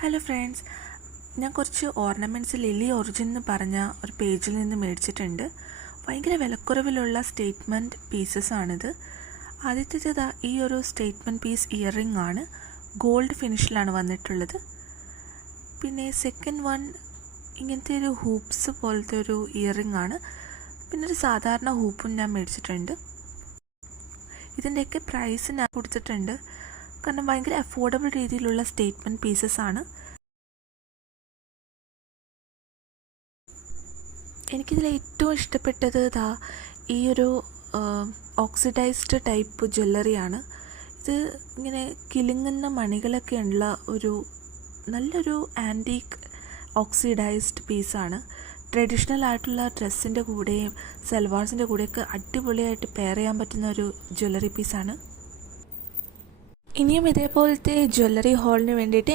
Hello friends, ഞാൻ കുറച്ച് ornaments lily origin എന്ന് പറഞ്ഞ ഒരു പേജിൽ നിന്ന് മേടിച്ചിട്ടുണ്ട്. ഭയങ്കര വിലക്കുറവിലുള്ള സ്റ്റേറ്റ്മെൻറ്റ് പീസസ് ആണിത്. ആദ്യത്തേത് ഈ ഒരു സ്റ്റേറ്റ്മെൻറ്റ് പീസ് ഇയറിംഗ് ആണ്, ഗോൾഡ് ഫിനിഷിലാണ് വന്നിട്ടുള്ളത്. പിന്നെ സെക്കൻഡ് വൺ ഇങ്ങനത്തെ ഒരു ഹൂപ്സ് പോലത്തെ ഒരു ഇയറിംഗ് ആണ്. പിന്നെ ഒരു സാധാരണ ഹൂപ്പും ഞാൻ മേടിച്ചിട്ടുണ്ട്. ഇതിൻ്റെയൊക്കെ പ്രൈസ് ഞാൻ കൊടുത്തിട്ടുണ്ട്, കാരണം ഭയങ്കര അഫോർഡബിൾ രീതിയിലുള്ള സ്റ്റേറ്റ്മെൻറ്റ് പീസസ് ആണ്. എനിക്കിതിൽ ഏറ്റവും ഇഷ്ടപ്പെട്ടത് ഈ ഒരു ഓക്സിഡൈസ്ഡ് ടൈപ്പ് ജ്വല്ലറിയാണ്. ഇത് ഇങ്ങനെ കിലുങ്ങുന്ന മണികളൊക്കെ ഉള്ള ഒരു നല്ലൊരു ആൻറ്റീക്ക് ഓക്സിഡൈസ്ഡ് പീസാണ്. ട്രഡീഷണൽ ആയിട്ടുള്ള ഡ്രസ്സിൻ്റെ കൂടെയും സൽവാർസിൻ്റെ കൂടെയൊക്കെ അടിപൊളിയായിട്ട് പെയർ ചെയ്യാൻ പറ്റുന്ന ഒരു ജ്വല്ലറി പീസാണ്. ഇനിയും ഇതേപോലത്തെ ജ്വല്ലറി ഹോളിന് വേണ്ടിയിട്ട്